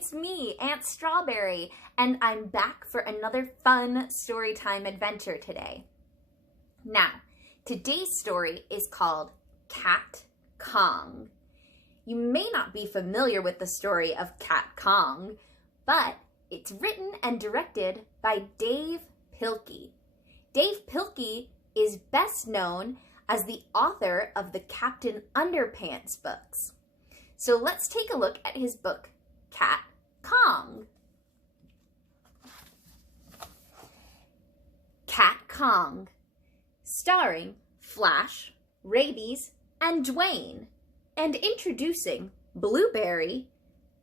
it's me, Aunt Strawberry, and I'm back for another fun Storytime adventure today. Now, today's story is called Cat Kong. You may not be familiar with the story of Cat Kong, but it's written and directed by Dave Pilkey. Dave Pilkey is best known as the author of the Captain Underpants books. So let's take a look at his book, Cat Kong. Cat Kong, starring Flash, Rabies, and Dwayne, and introducing Blueberry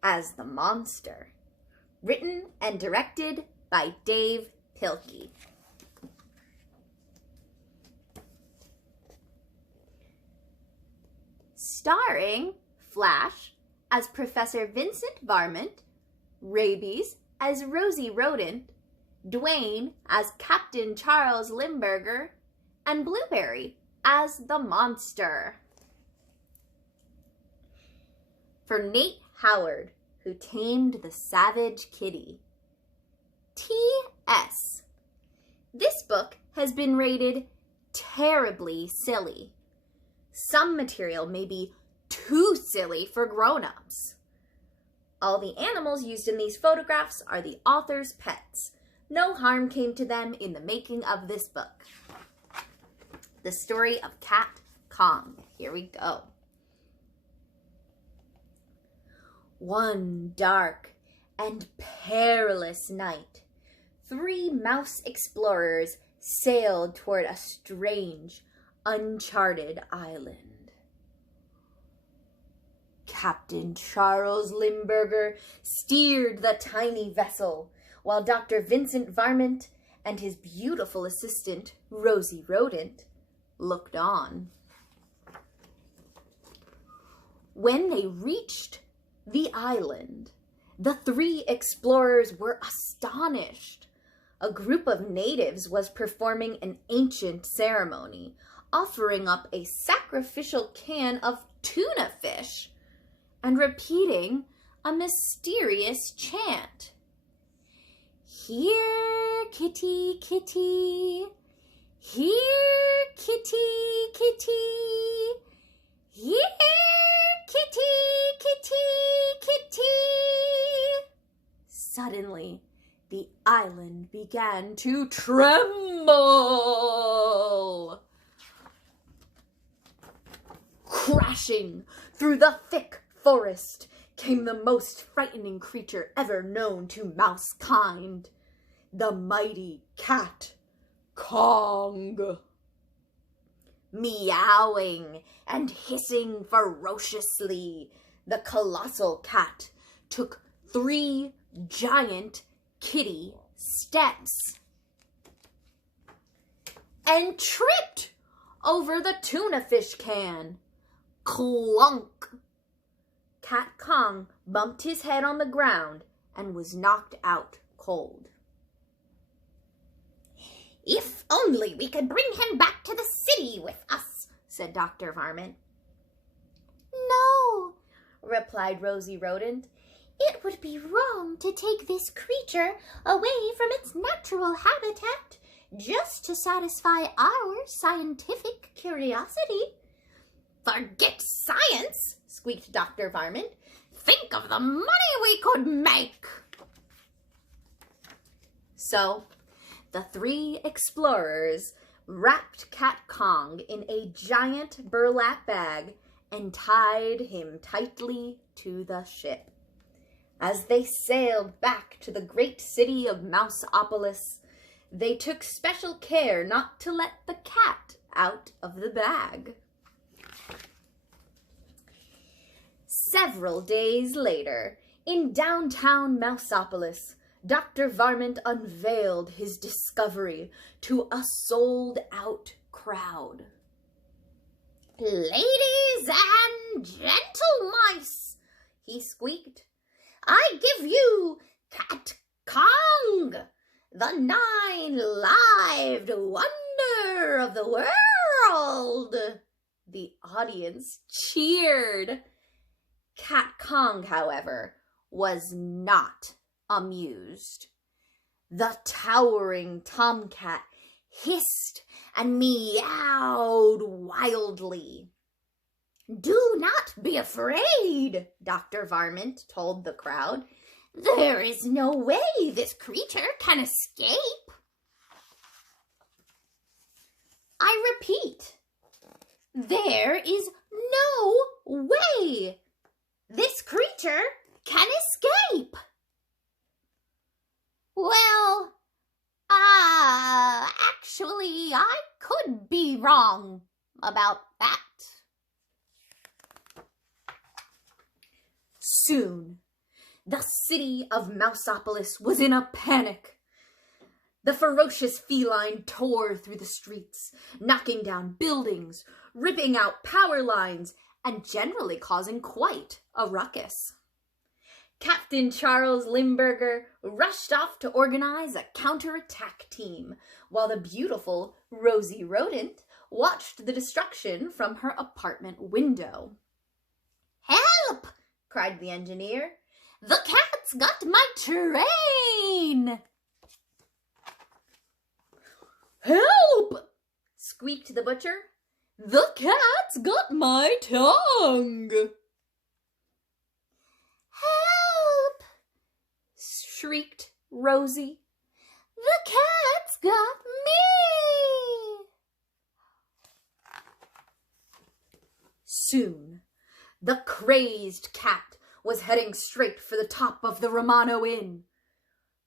as the monster. Written and directed by Dave Pilkey. Starring Flash as Professor Vincent Varmint, Rabies as Rosie Rodent, Dwayne as Captain Charles Limburger, and Blueberry as the monster. For Nate Howard, who tamed the savage kitty. T.S. This book has been rated terribly silly. Some material may be too silly for grown-ups. All the animals used in these photographs are the author's pets. No harm came to them in the making of this book. The story of Cat Kong. Here we go. One dark and perilous night, 3 mouse explorers sailed toward a strange, uncharted island. Captain Charles Limburger steered the tiny vessel, while Dr. Vincent Varmint and his beautiful assistant, Rosie Rodent, looked on. When they reached the island, the 3 explorers were astonished. A group of natives was performing an ancient ceremony, offering up a sacrificial can of tuna fish and repeating a mysterious chant. Here, kitty, kitty. Here, kitty, kitty. Here, kitty, kitty, kitty. Suddenly, the island began to tremble. Crashing through the thick forest came the most frightening creature ever known to mouse kind, the mighty Cat Kong. Meowing and hissing ferociously, the colossal cat took 3 giant kitty steps and tripped over the tuna fish can. Clunk! Cat Kong bumped his head on the ground and was knocked out cold. If only we could bring him back to the city with us, said Dr. Varmint. No, replied Rosie Rodent. It would be wrong to take this creature away from its natural habitat just to satisfy our scientific curiosity. Forget science, squeaked Dr. Varmint. Think of the money we could make. So, the 3 explorers wrapped Cat Kong in a giant burlap bag and tied him tightly to the ship. As they sailed back to the great city of Mouseopolis, they took special care not to let the cat out of the bag. Several days later, in downtown Mouseopolis, Dr. Varmint unveiled his discovery to a sold-out crowd. Ladies and gentle mice, he squeaked, I give you Cat Kong, the 9-lived wonder of the world. The audience cheered. Cat Kong, however, was not amused. The towering tomcat hissed and meowed wildly. "Do not be afraid," Dr. Varmint told the crowd. "There is no way this creature can escape." I repeat, there is no way this creature can escape. Well, actually, I could be wrong about that. Soon, the city of Mouseopolis was in a panic. The ferocious feline tore through the streets, knocking down buildings, ripping out power lines, and generally causing quite a ruckus. Captain Charles Limburger rushed off to organize a counterattack team, while the beautiful Rosie Rodent watched the destruction from her apartment window. "Help!" cried the engineer. "The cat's got my train!" "Help!" squeaked the butcher. "The cat's got my tongue!" "Help!" shrieked Rosie. "The cat's got me!" Soon, the crazed cat was heading straight for the top of the Romano Inn,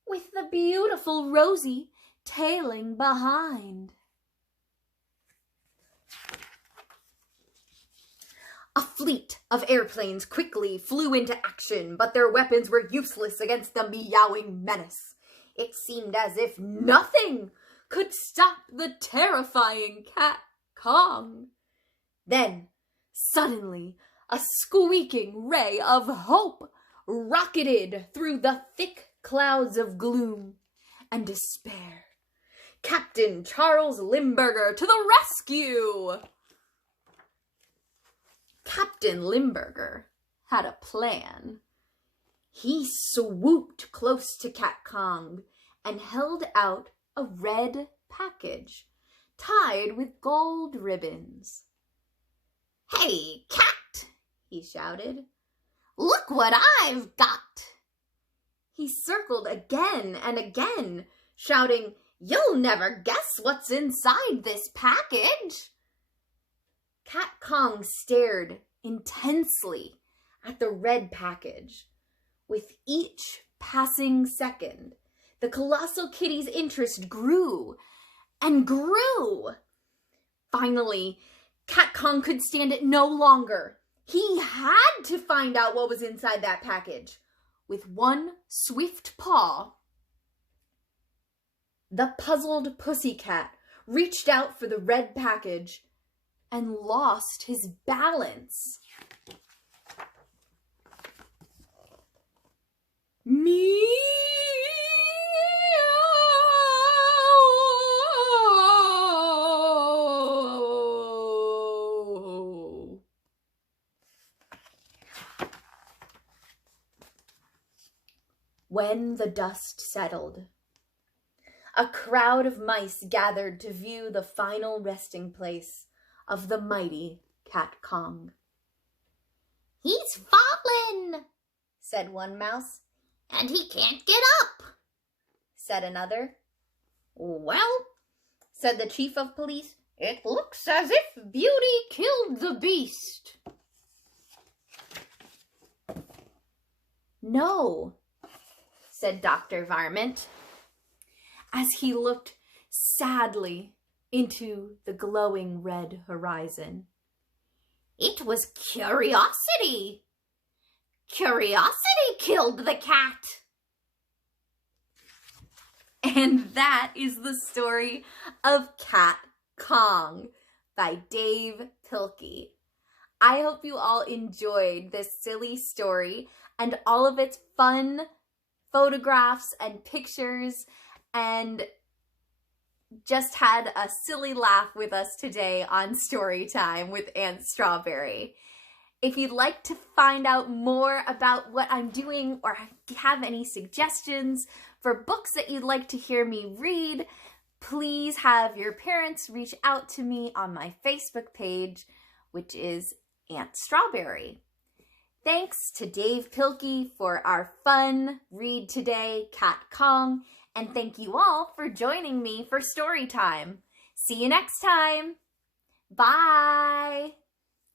with the beautiful Rosie tailing behind. A fleet of airplanes quickly flew into action, but their weapons were useless against the meowing menace. It seemed as if nothing could stop the terrifying Cat Kong. Then, suddenly, a squeaking ray of hope rocketed through the thick clouds of gloom and despair. Captain Charles Limburger to the rescue! Captain Limburger had a plan. He swooped close to Cat Kong and held out a red package tied with gold ribbons. "Hey, Cat!" he shouted. "Look what I've got!" He circled again and again, shouting, "You'll never guess what's inside this package!" Cat Kong stared intensely at the red package. With each passing second, the colossal kitty's interest grew and grew. Finally, Cat Kong could stand it no longer. He had to find out what was inside that package. With one swift paw, the puzzled pussycat reached out for the red package and lost his balance. Meow! When the dust settled, a crowd of mice gathered to view the final resting place of the mighty Cat Kong. "He's fallen," said one mouse. "And he can't get up," said another. "Well," said the chief of police, "it looks as if Beauty killed the beast." "No," said Dr. Varmint, as he looked sadly into the glowing red horizon. "It was curiosity. Curiosity killed the cat." And that is the story of Cat Kong by Dave Pilkey. I hope you all enjoyed this silly story and all of its fun photographs and pictures, and just had a silly laugh with us today on Storytime with Aunt Strawberry. If you'd like to find out more about what I'm doing or have any suggestions for books that you'd like to hear me read, please have your parents reach out to me on my Facebook page, which is Aunt Strawberry. Thanks to Dave Pilkey for our fun read today, Cat Kong, and thank you all for joining me for Storytime. See you next time. Bye.